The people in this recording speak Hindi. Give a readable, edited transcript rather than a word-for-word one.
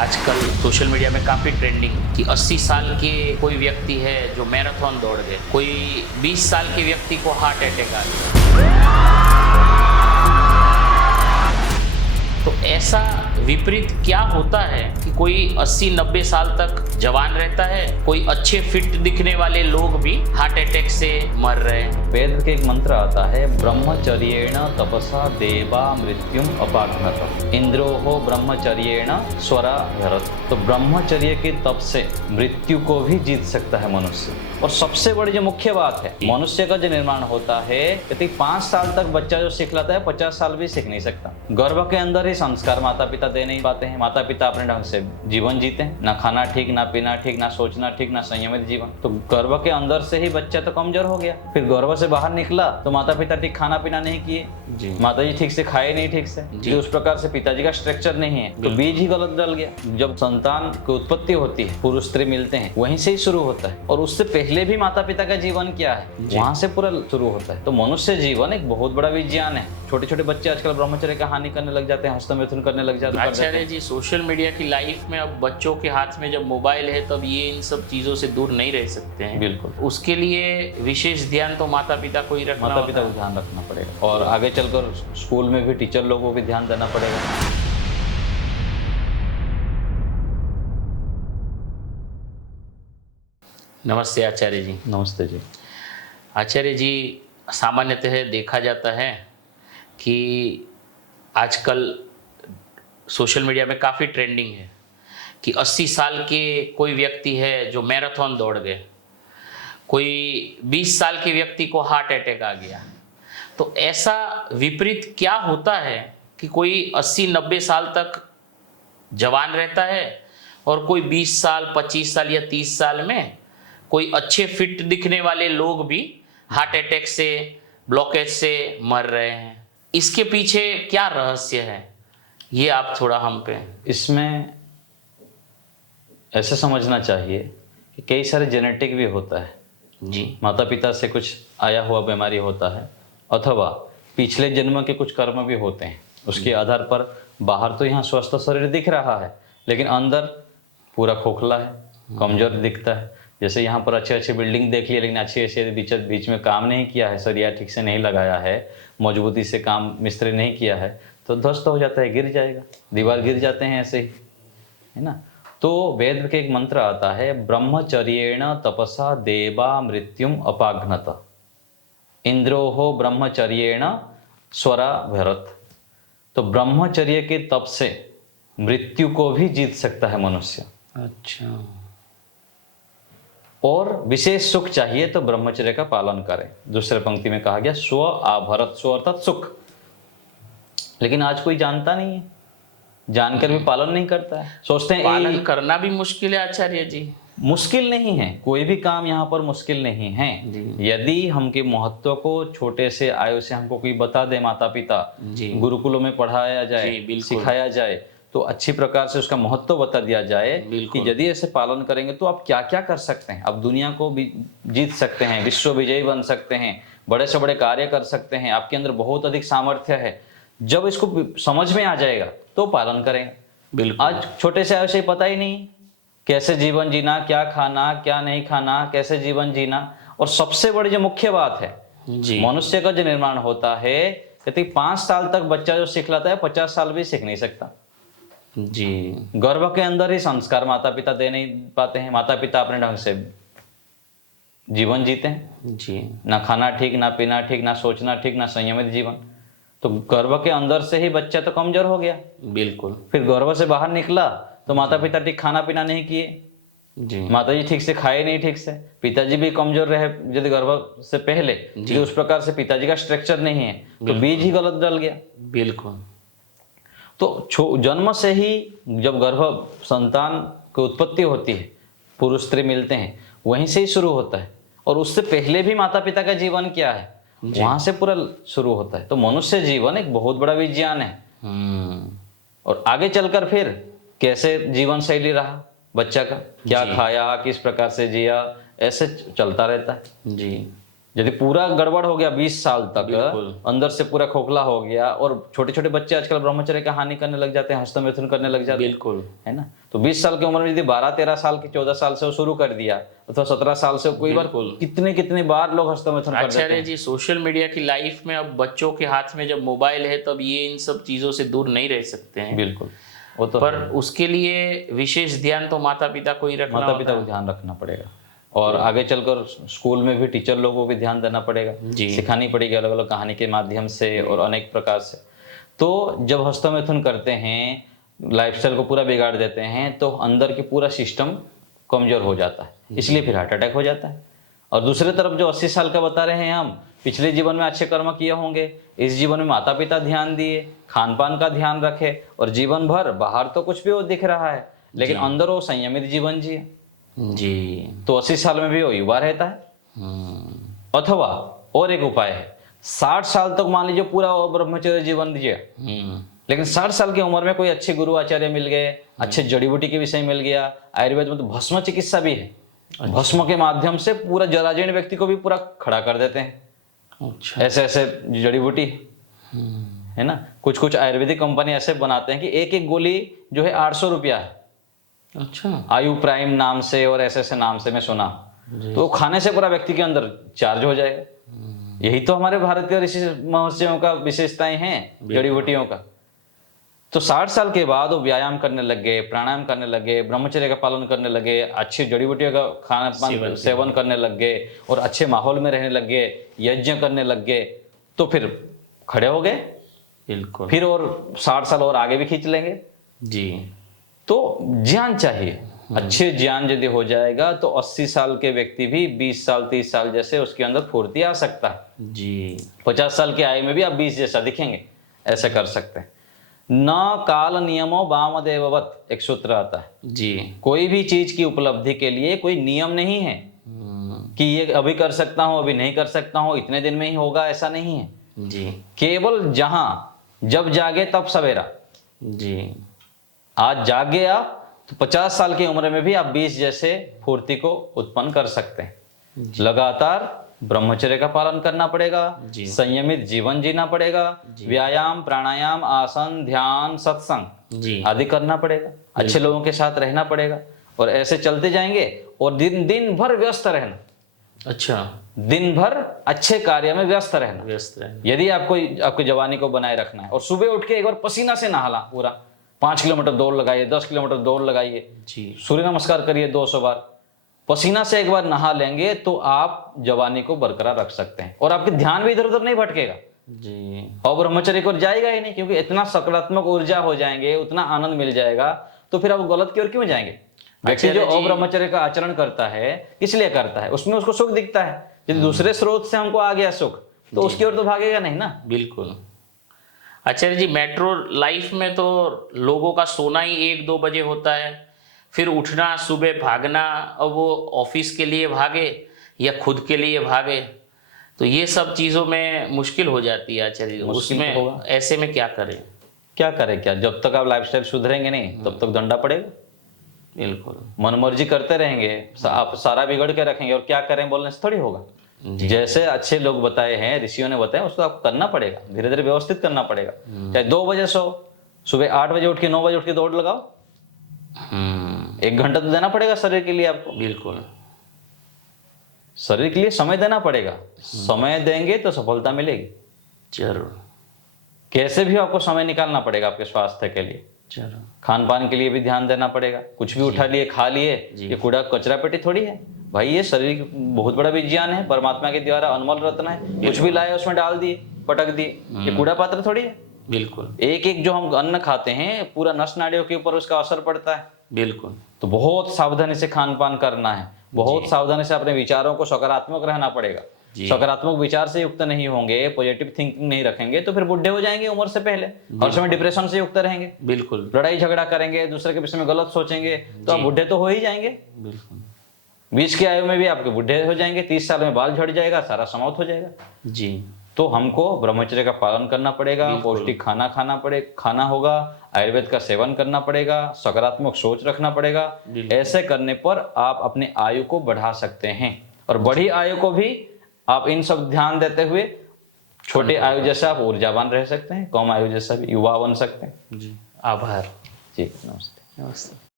आजकल सोशल मीडिया में काफ़ी ट्रेंडिंग कि 80 साल के कोई व्यक्ति है जो मैराथन दौड़ गए, कोई 20 साल के व्यक्ति को हार्ट अटैक आ गया। तो ऐसा विपरीत क्या होता है कि कोई 80-90 साल तक जवान रहता है, कोई अच्छे फिट दिखने वाले लोग भी हार्ट अटैक से मर रहे हैं। वेद के एक मंत्र आता है, ब्रह्मचर्येण तपसा देवा मृत्युम अपाघ्नत इंद्रोहो ब्रह्मचर्येण स्वरा भरत। तो ब्रह्मचर्य के तप से मृत्यु को भी जीत सकता है मनुष्य। और सबसे बड़ी जो मुख्य बात है, मनुष्य का जो निर्माण होता है, यदि 5 साल तक बच्चा जो सीख लेता है 50 साल भी सीख नहीं सकता। गर्भ के अंदर ही संस्कार माता पिता दे नहीं पाते हैं, माता पिता अपने ढंग से जीवन जीते हैं, ना खाना ठीक, ना पीना ठीक, ना सोचना ठीक, ना संयमित जीवन। तो गर्भ के अंदर से ही बच्चा तो कमजोर हो गया। फिर गर्भ से बाहर निकला तो माता पिता ठीक खाना पीना नहीं किए, माता जी ठीक से खाए नहीं ठीक से, तो उस प्रकार से पिताजी का स्ट्रक्चर नहीं है, तो बीज ही गलत डल गया। जब संतान की उत्पत्ति होती है, पुरुष स्त्री मिलते हैं, वहीं से ही शुरू होता है। और उससे पहले भी माता पिता का जीवन क्या है, वहां से पूरा शुरू होता है। तो मनुष्य जीवन एक बहुत बड़ा विज्ञान है। छोटे छोटे बच्चे आजकल ब्रह्मचर्य का हानि करने लग जाते हैं, हस्तमैथुन करने लग जाते हैं। आचार्य जी, सोशल मीडिया की लाइफ में अब बच्चों के हाथ में जब मोबाइल है, तब ये इन सब चीजों से दूर नहीं रह सकते हैं। बिल्कुल, उसके लिए विशेष ध्यान तो माता पिता को ही रखना, माता पिता को ध्यान रखना पड़ेगा। और आगे चलकर स्कूल में भी टीचर लोगों को भी ध्यान देना पड़ेगा। नमस्ते आचार्य जी। नमस्ते जी। आचार्य जी, सामान्यतः देखा जाता है कि आजकल सोशल मीडिया में काफ़ी ट्रेंडिंग है कि 80 साल के कोई व्यक्ति है जो मैराथन दौड़ गए, कोई 20 साल के व्यक्ति को हार्ट अटैक आ गया। तो ऐसा विपरीत क्या होता है कि कोई 80-90 साल तक जवान रहता है और कोई 20 साल, 25 साल या 30 साल में कोई अच्छे फिट दिखने वाले लोग भी हार्ट अटैक से, ब्लॉकेज से मर रहे हैं। इसके पीछे क्या रहस्य है, ये आप थोड़ा हम पे। इसमें ऐसे समझना चाहिए कि कई सारे जेनेटिक भी होता है जी। माता पिता से कुछ आया हुआ बीमारी होता है, अथवा पिछले जन्म के कुछ कर्म भी होते हैं। उसके आधार पर बाहर तो यहाँ स्वस्थ शरीर दिख रहा है, लेकिन अंदर पूरा खोखला है, कमजोर दिखता है। जैसे यहाँ पर अच्छे अच्छे बिल्डिंग देख लिए, लेकिन अच्छे अच्छे बीच में काम नहीं किया है, सरिया ठीक से नहीं लगाया है, मजबूती से काम मिस्त्री नहीं किया है, तो ध्वस्त हो जाता है, गिर जाएगा, दीवार गिर जाते हैं ऐसे ही, है ना। तो वेद के एक मंत्र आता है, ब्रह्मचर्येण तपसा देवा मृत्युम अपाघ्नत इंद्रोहो ब्रह्मचर्येण स्वरा भरत। तो ब्रह्मचर्य के तप से मृत्यु को भी जीत सकता है मनुष्य। अच्छा। और विशेष सुख चाहिए तो ब्रह्मचर्य का पालन करें। दूसरे पंक्ति में कहा गया, स्व आभरत, स्व अर्थात सुख। लेकिन आज कोई जानता नहीं है, जानकर भी पालन नहीं करता है। सोचते हैं पालन करना भी मुश्किल है आचार्य जी। मुश्किल नहीं है, कोई भी काम यहाँ पर मुश्किल नहीं है। यदि हमके महत्व को छोटे से आयु से हमको कोई बता दे, माता पिता, गुरुकुलों में पढ़ाया जाए, सिखाया जाए, तो अच्छी प्रकार से उसका महत्व बता दिया जाए कि यदि ऐसे पालन करेंगे तो आप क्या क्या कर सकते हैं। आप दुनिया को भी जीत सकते हैं, विश्व विजयी बन सकते हैं, बड़े से बड़े कार्य कर सकते हैं, आपके अंदर बहुत अधिक सामर्थ्य है। जब इसको समझ में आ जाएगा तो पालन करेंगे। बिल्कुल। आज छोटे से ऐसे ही पता ही नहीं कैसे जीवन जीना, क्या खाना, क्या नहीं खाना, कैसे जीवन जीना। और सबसे बड़ी जो मुख्य बात है, मनुष्य का जो निर्माण होता है, यदि 5 साल तक बच्चा जो सीख लेता है 50 साल भी सीख नहीं सकता जी। गर्भ के अंदर ही संस्कार माता पिता दे नहीं पाते हैं, माता पिता अपने ढंग से जीवन जीते हैं जी, ना खाना ठीक, ना पीना ठीक, ना सोचना ठीक, ना संयमित जीवन। तो गर्भ के अंदर से ही बच्चा तो कमजोर हो गया। बिल्कुल। फिर गर्भ से बाहर निकला तो माता पिता ठीक खाना पीना नहीं किए जी, माता जी ठीक से खाए नहीं ठीक से, पिताजी भी कमजोर रहे यदि गर्भ से पहले, तो उस प्रकार से पिताजी का स्ट्रक्चर नहीं है, तो बीज ही गलत डल गया। बिल्कुल। तो जन्म से ही जब गर्भ संतान की उत्पत्ति होती है, पुरुष स्त्री मिलते हैं, वहीं से ही शुरू होता है। और उससे पहले भी माता पिता का जीवन क्या है, वहां से पूरा शुरू होता है। तो मनुष्य जीवन एक बहुत बड़ा विज्ञान है। और आगे चलकर फिर कैसे जीवन शैली रहा बच्चा का, क्या खाया, किस प्रकार से जिया, ऐसे चलता रहता है जी। यदि पूरा गड़बड़ हो गया 20 साल तक, बिल्कुल। अंदर से पूरा खोखला हो गया, और छोटे छोटे बच्चे आजकल ब्रह्मचर्य का हानि करने लग जाते हैं, हस्तमैथुन करने लग जाते हैं, बिल्कुल। है ना। तो 20 साल की उम्र में यदि 12-13 साल की 14 साल से वो शुरू कर दिया, अथवा 17 साल से, कोई बार बिल्कुल। कितने कितने बार लोग हस्तमैथुन कर देते आचार्य हैं। जी, सोशल मीडिया की लाइफ में अब बच्चों के हाथ में जब मोबाइल है तब ये इन सब चीजों से दूर नहीं रह सकते हैं। बिल्कुल, वो तो पर उसके लिए विशेष ध्यान तो माता पिता को ही रखना माता पिता होता को ध्यान रखना पड़ेगा, और आगे चलकर स्कूल में भी टीचर लोगों को भी ध्यान देना पड़ेगा, जी। सिखानी पड़ेगी अलग अलग कहानी के माध्यम से और अनेक प्रकार से। तो जब हस्तमैथुन करते हैं, लाइफस्टाइल को पूरा बिगाड़ देते हैं, तो अंदर की पूरा सिस्टम कमजोर हो जाता है, इसलिए फिर हार्ट अटैक हो जाता है। और दूसरी तरफ जो 80 साल का बता रहे हैं हम, पिछले जीवन में अच्छे कर्म किए होंगे, इस जीवन में माता पिता ध्यान दिए, खान पान का ध्यान रखे, और जीवन भर बाहर तो कुछ भी वो दिख रहा है, लेकिन अंदर वो संयमित जीवन जिए, जी। तो 80 साल में भी वो युवा रहता है। अथवा और एक उपाय है, 60 साल तक मान लीजिए पूरा वो ब्रह्मचर्य जीवन जिए, लेकिन 60 साल की उम्र में कोई अच्छे गुरु आचार्य मिल गए, अच्छे जड़ी बूटी के विषय मिल गया, आयुर्वेद में तो भस्म चिकित्सा भी है, भस्म के माध्यम से पूरा जराजीर्ण व्यक्ति को भी पूरा खड़ा कर देते हैं। अच्छा। ऐसे ऐसे जड़ी बूटी है ना, कुछ कुछ आयुर्वेदिक कंपनी ऐसे बनाते हैं कि एक एक गोली जो है 800 रुपया है, अच्छा। आयु प्राइम नाम से और ऐसे ऐसे नाम से मैं सुना, तो खाने से पूरा व्यक्ति के अंदर चार्ज हो जाएगा। यही तो हमारे भारतीय ऋषि महर्षियों का विशेषताएं हैं जड़ी बूटियों का। तो 60 साल के बाद वो व्यायाम करने लग गए, प्राणायाम करने लगे, ब्रह्मचर्य का पालन करने लगे, अच्छी जड़ी बूटियों का खाना पान सेवन करने लग गए, और अच्छे माहौल में रहने लग गए, यज्ञ करने लग गए, तो फिर खड़े हो गए, बिल्कुल। फिर और 60 साल और आगे भी खींच लेंगे। जी। तो ज्ञान चाहिए, अच्छे ज्ञान यदि हो जाएगा तो 80 साल के व्यक्ति भी 20 साल 30 साल जैसे उसके अंदर फुर्ती आ सकता है। जी। 50 साल की आयु में भी आप 20 जैसा दिखेंगे, ऐसे कर सकते हैं। न काल नियमो वामदेववत, एक सूत्र आता है। जी। कोई भी चीज की उपलब्धि के लिए कोई नियम नहीं है कि ये अभी कर सकता हूं, अभी नहीं कर सकता हूं, इतने दिन में ही होगा, ऐसा नहीं है। जी। केवल जहां जब जागे तब सवेरा। जी। आज जाग गया तो 50 साल की उम्र में भी आप 20 जैसे फुर्ती को उत्पन्न कर सकते हैं। लगातार ब्रह्मचर्य का पालन करना पड़ेगा, संयमित जीवन जीना पड़ेगा, व्यायाम, प्राणायाम, आसन, ध्यान, सत्संग जी। आदि करना पड़ेगा, अच्छे लोगों के साथ रहना पड़ेगा, और ऐसे चलते जाएंगे। और दिन दिन भर व्यस्त रहना। अच्छा। दिन भर अच्छे कार्य में व्यस्त रहना। व्यस्त रहना। यदि आपको आपकी जवानी को बनाए रखना है, और सुबह उठ के एक बार पसीना से नहाला, पूरा 5 किलोमीटर दौड़ लगाइए, 10 किलोमीटर दौड़ लगाइए, जी। सूर्य नमस्कार करिए 200 बार, पसीना से एक बार नहा लेंगे तो आप जवानी को बरकरार रख सकते हैं, और आपके ध्यान भी इधर उधर नहीं भटकेगा। जी। और ब्रह्मचर्य को जाएगा ही नहीं, क्योंकि इतना सकारात्मक ऊर्जा हो जाएंगे, उतना आनंद मिल जाएगा, तो फिर आप गलत की ओर क्यों जाएंगे। व्यक्ति जो अब्रह्मचर्य का आचरण करता है, किस लिए करता है, उसमें उसको सुख दिखता है। यदि दूसरे स्रोत से हमको आ गया सुख, तो उसकी ओर तो भागेगा नहीं ना। बिल्कुल। आचार्य जी, मेट्रो लाइफ में तो लोगों का सोना ही 1-2 बजे होता है, फिर उठना, सुबह भागना, और वो ऑफिस के लिए भागे या खुद के लिए भागे, तो ये सब चीज़ों में मुश्किल हो जाती है आचार्य जी। उसमें होगा। ऐसे में क्या करें? क्या करें, क्या, जब तक आप लाइफस्टाइल सुधरेंगे नहीं तब तक दंडा पड़ेगा। बिल्कुल। मनमर्जी करते रहेंगे, आप सारा बिगड़ के रखेंगे, और क्या करें बोलने से थोड़ी होगा। जैसे अच्छे लोग बताए हैं, ऋषियों ने बताया, उसको आपको करना पड़ेगा, धीरे धीरे व्यवस्थित करना पड़ेगा। चाहे 2 बजे सो, सुबह 8 बजे उठ के 9 बजे उठ के दौड़ लगाओ, 1 घंटा तो देना पड़ेगा शरीर के लिए आपको। बिल्कुल। शरीर के लिए समय देना पड़ेगा, समय देंगे तो सफलता मिलेगी। जरूर। कैसे भी आपको समय निकालना पड़ेगा आपके स्वास्थ्य के लिए। जरूर। खान पान के लिए भी ध्यान देना पड़ेगा। कुछ भी उठा लिए, खा लिए, ये कूड़ा कचरा पेटी थोड़ी है भाई, ये शरीर बहुत बड़ा विज्ञान है, परमात्मा के द्वारा अनमोल रत्न है। कुछ भी लाए उसमें डाल दिए, पटक दिए, ये कूड़ा पात्र थोड़ी है। बिल्कुल। एक एक जो हम अन्न खाते हैं, पूरा नस नाड़ियों के ऊपर उसका असर पड़ता है। बिल्कुल। तो बहुत सावधानी से खान पान करना है, बहुत सावधानी से अपने विचारों को सकारात्मक रहना पड़ेगा। सकारात्मक विचार से युक्त नहीं होंगे, पॉजिटिव थिंकिंग नहीं रखेंगे, तो फिर बुढ़े हो जाएंगे उम्र से पहले, हर समय डिप्रेशन से युक्त रहेंगे। बिल्कुल। लड़ाई झगड़ा करेंगे, दूसरे के विषय में गलत सोचेंगे, तो आप बुढ़े तो हो ही जाएंगे। बिल्कुल। 20 की आयु में भी आपके बुढ़े हो जाएंगे, 30 साल में बाल झड़ जाएगा, सारा समाप्त हो जाएगा। जी। तो हमको ब्रह्मचर्य का पालन करना पड़ेगा, पौष्टिक खाना खाना होगा, आयुर्वेद का सेवन करना पड़ेगा, सकारात्मक सोच रखना पड़ेगा। ऐसे करने पर आप अपनी आयु को बढ़ा सकते हैं, और बढ़ी आयु को भी आप इन सब ध्यान देते हुए छोटे आयु जैसे आप ऊर्जावान रह सकते हैं, कम आयु जैसा भी युवा बन सकते हैं। जी, आभार। जी, नमस्ते। नमस्ते।